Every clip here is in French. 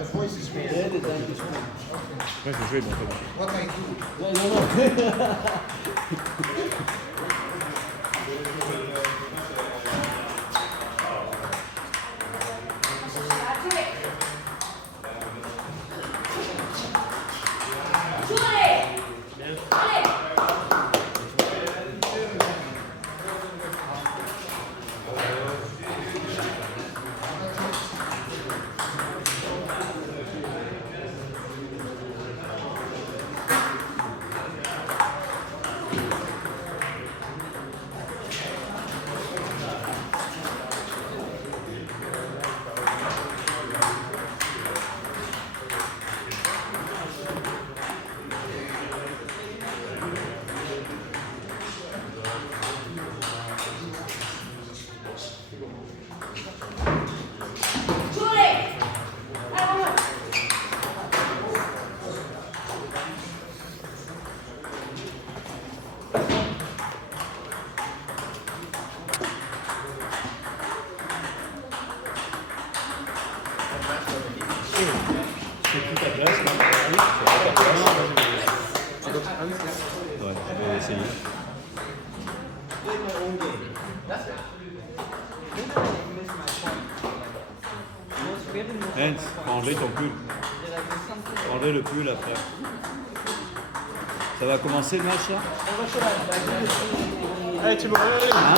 The voice is small. Ouais, je vais jouer, bon, c'est bon. What I do? Ouais, non. Ouais, je vais essayer. Hens, faut enlever ton pull. Faut enlever le pull après. Ça va commencer le match là? Allez, tu me regardes. Hein?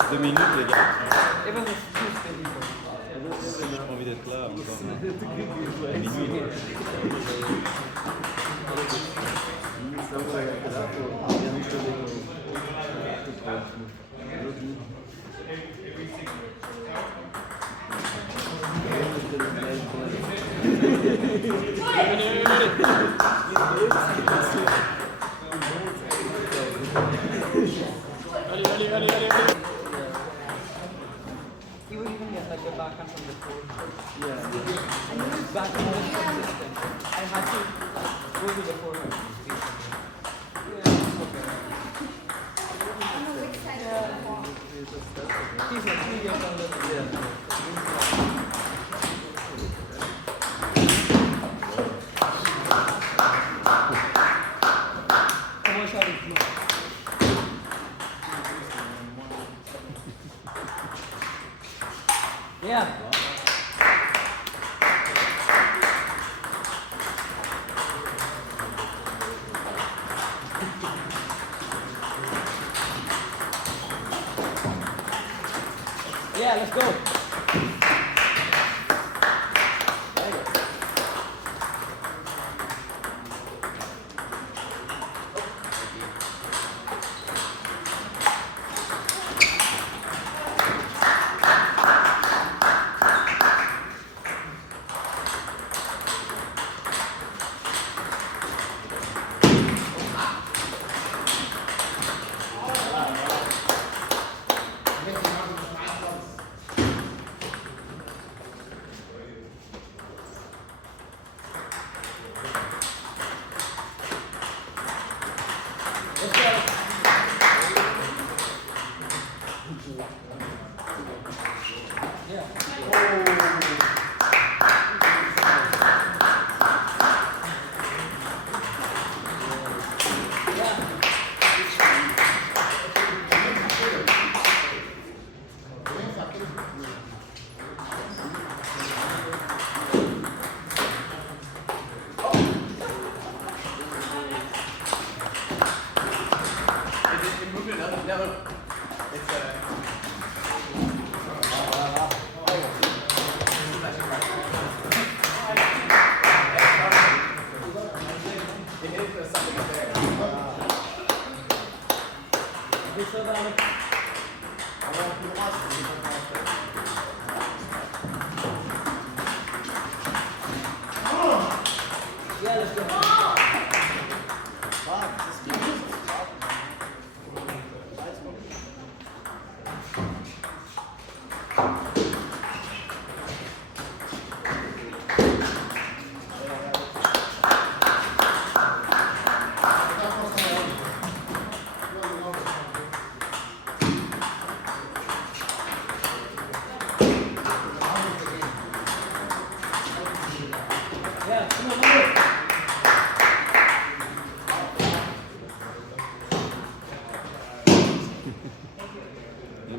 C'est 2 minutes les gars. J'ai pas envie d'être là encore. À minuit. Allez. He would even get like the backhand from the court. Yeah. And his backhand was consistent. I had to go to the forehand. He's like 3 years older than me. Come on, Charlie. Yeah. Yeah, let's go.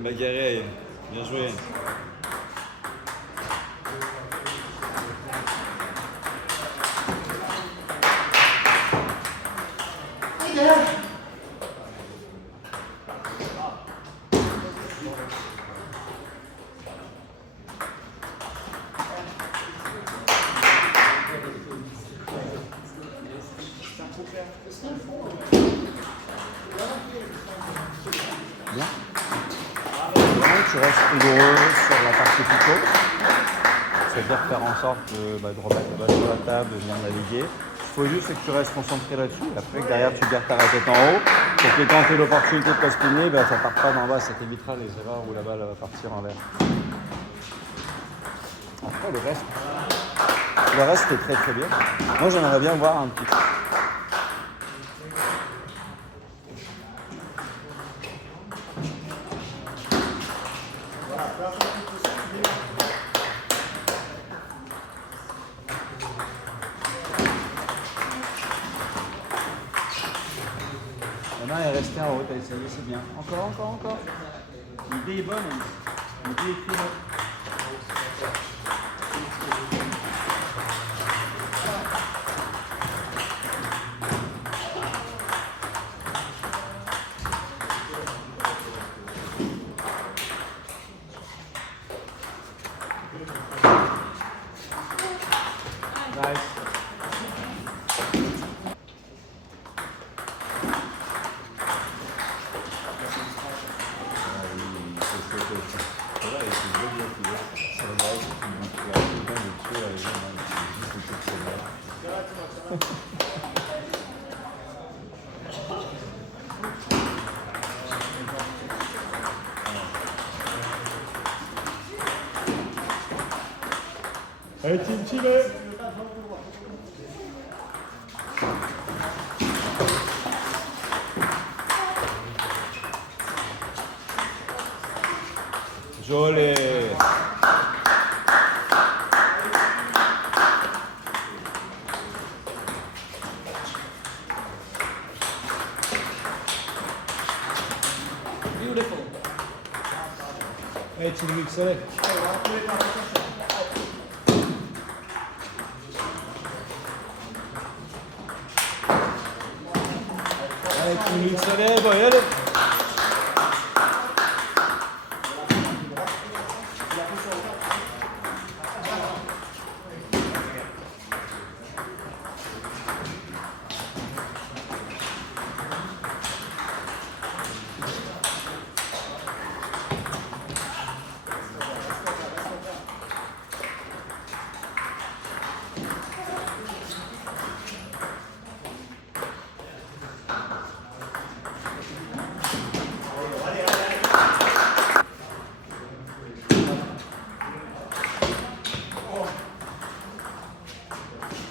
Bagarre, bien joué. Bien. Tu restes rigoureux sur la partie pico. C'est-à-dire faire en sorte de remettre la balle sur la table, de venir naviguer. Il faut juste que tu restes concentré là-dessus. Après, derrière, tu gardes ta raquette en haut. Pour que quand tu as l'opportunité de pas spinner, ça ne part pas d'en bas. Ça t'évitera les erreurs où la balle va partir en l'air. Après, le reste, c'est très très bien. Moi, j'aimerais bien voir un petit peu. La main est restée en haut, t'as essayé, c'est bien. Encore. L'idée est bonne, l'idée est très bonne. Nice. Allez, Team Chile. Joli. Beautiful. Allez, Team Mix, allez. Allez, Team Mix, allez, boy, allez.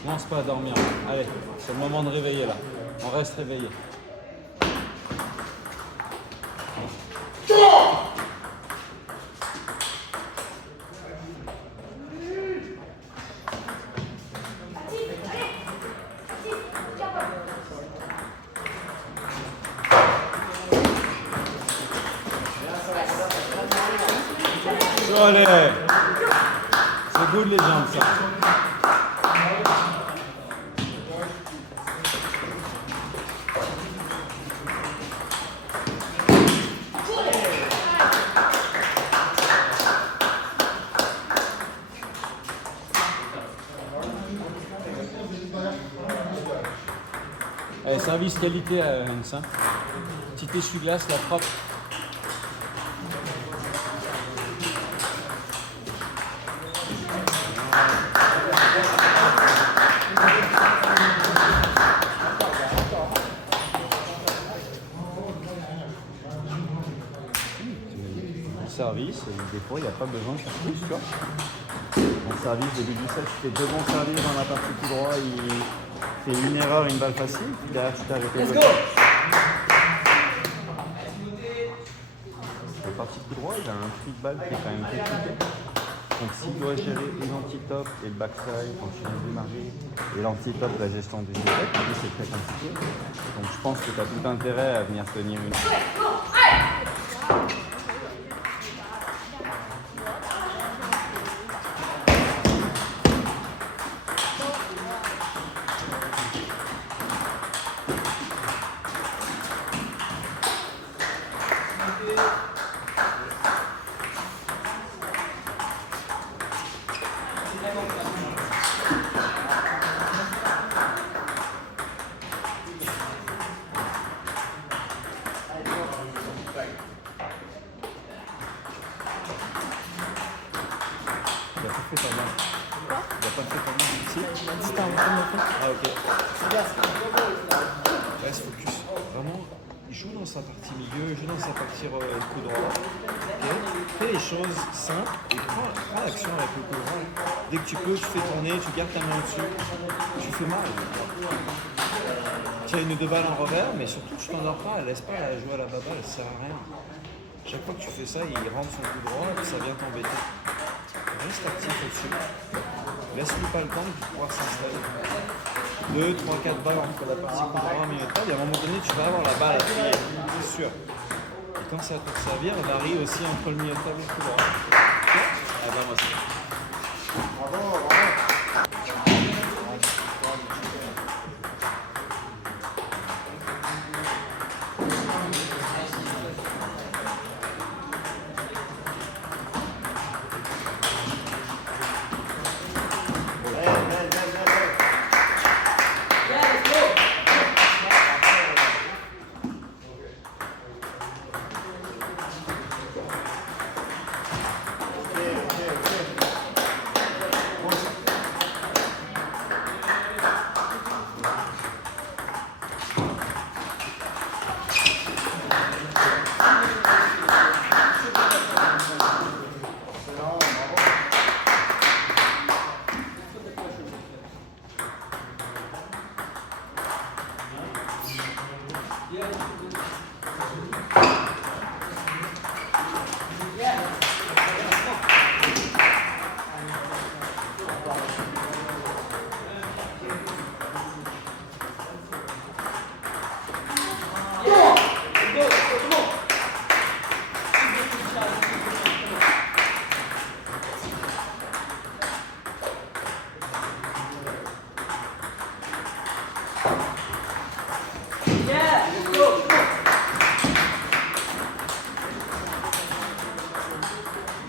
Commence pas à dormir. Allez, c'est le moment de réveiller là. On reste réveillé. Joli. C'est good les jambes ça. Allez, service qualité à Hens. Hein. Petit essuie-glace, la propre. Service, des fois il n'y a pas besoin de faire plus, tu vois. Mon service début du set, tu fais deux bons services dans la partie tout droit, il fait une erreur, une balle facile, puis derrière tu t'es arrêté. Let's go. La partie tout droit, il a un prix de balle qui est quand même compliqué. Donc s'il doit gérer les anti-top et le backside quand tu viens de démarrer, et l'anti-top, la gestion du net, c'est très compliqué. Donc je pense que tu as tout intérêt à venir tenir une. Il a pas fait ta main. Il a pas fait ta main. Si. C'était un premier fait. Ah ok. Reste focus. Vraiment, il joue dans sa partie milieu, il joue dans sa partie coup droit. Ok. Fais les choses simples et prends l'action avec le coup droit. Dès que tu peux, tu fais tourner, tu gardes ta main au-dessus. Tu fais mal. Tu as une ou deux balles en revers, mais surtout tu t'endors pas, laisse pas la jouer à la baballe, ça sert à rien. Chaque fois que tu fais ça, il rentre son coup droit et ça vient t'embêter. Reste actif au-dessus. Laisse-lui pas le temps de pouvoir s'installer. 2, 3, 4 balles entre la partie coup droit et milieu de table, et à un moment donné, tu vas avoir la balle à plier, c'est sûr. Et quand c'est à toi de servir, varie aussi entre le milieu de table et le coup droit. Ok. Ah ben moi c'est. Bravo, bravo.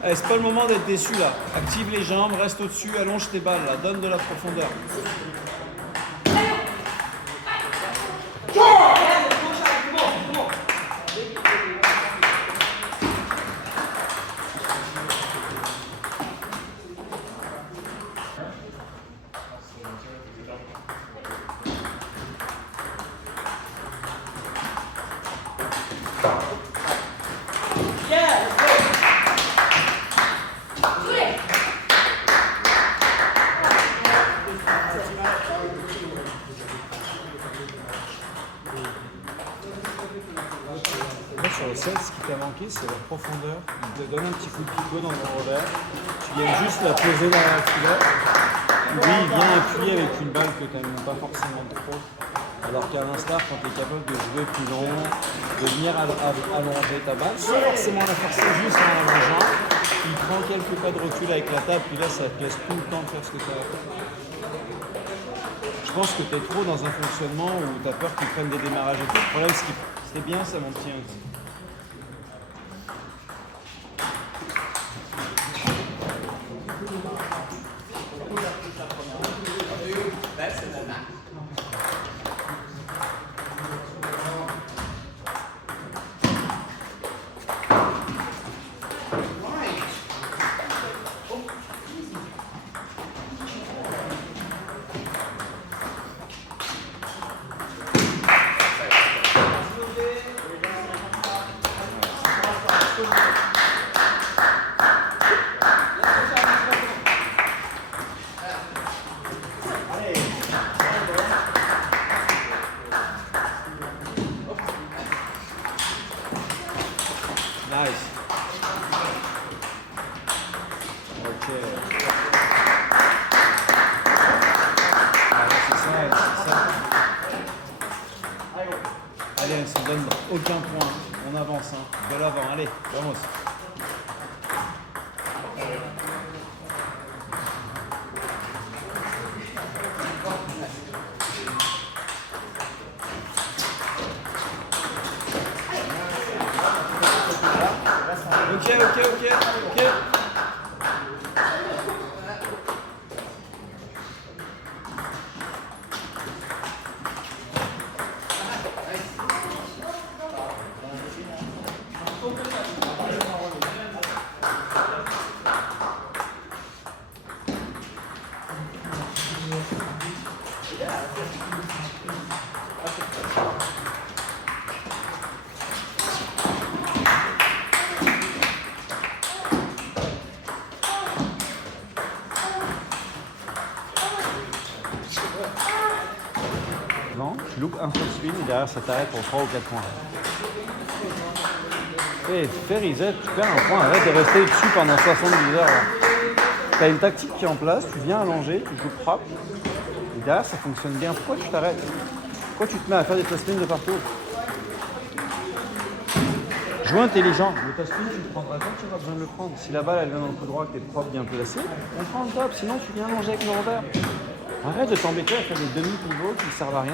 Allez, c'est pas le moment d'être déçu là. Active les jambes, reste au-dessus, allonge tes balles là, donne de la profondeur. Là, sur le set, ce qui t'a manqué, c'est la profondeur. Il te donne un petit coup de picot dans ton revers. Tu viens juste la poser dans la culotte. Lui, il vient appuyer avec une balle que tu n'aimes pas forcément trop. Alors qu'à l'instar, quand tu es capable de jouer plus long, de venir allonger ta balle, sans forcément la forcer juste en allongeant, il prend quelques pas de recul avec la table, puis là, ça te laisse tout le temps de faire ce que tu as à faire. Je pense que tu es trop dans un fonctionnement où tu as peur qu'ils prennent des démarrages et tout. Le problème, c'était bien, ça m'en tient aussi. Nice. Ok. Voilà, c'est ça. Allez, on ne se donne aucun point. On avance, hein. De l'avant, allez, vamos. ok. Non, tu loupes un full spin et derrière ça t'arrête pour 3 ou 4 points. Et fais reset, tu perds un point, arrête de rester dessus pendant 70 heures. Tu as une tactique qui est en place, tu viens allonger, tu joues propre, et derrière ça fonctionne bien. Pourquoi tu t'arrêtes? Pourquoi tu te mets à faire des toss spins de partout? Joue intelligent. Le toss spin, tu le prendras quand tu auras besoin de le prendre. Si la balle elle vient dans le coup droit, que tu es propre, bien placé, on prend le top, sinon tu viens allonger avec le revers. Arrête de t'embêter à faire des demi-pivots qui ne servent à rien.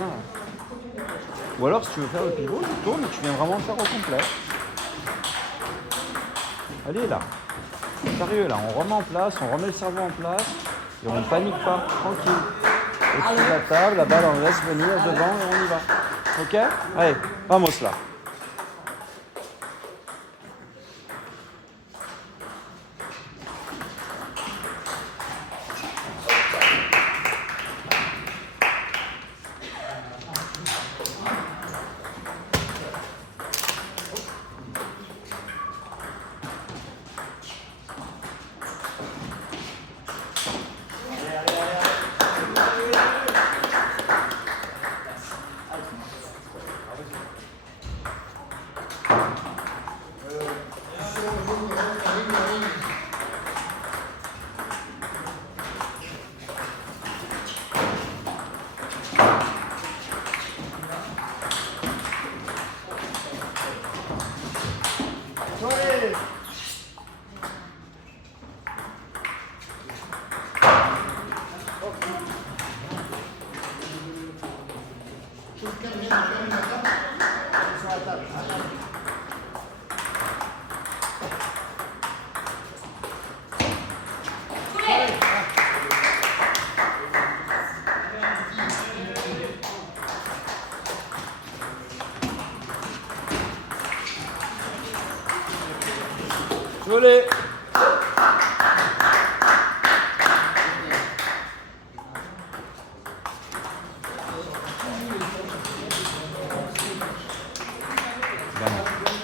Ou alors si tu veux faire le pivot, tu tournes et tu viens vraiment le faire au complet. Allez là. Sérieux là, on remet en place, on remet le cerveau en place et on ne panique pas, tranquille. Au-dessus de la table, la balle on laisse venir devant et on y va. Ok? Allez, vamos là. Volley. Bien.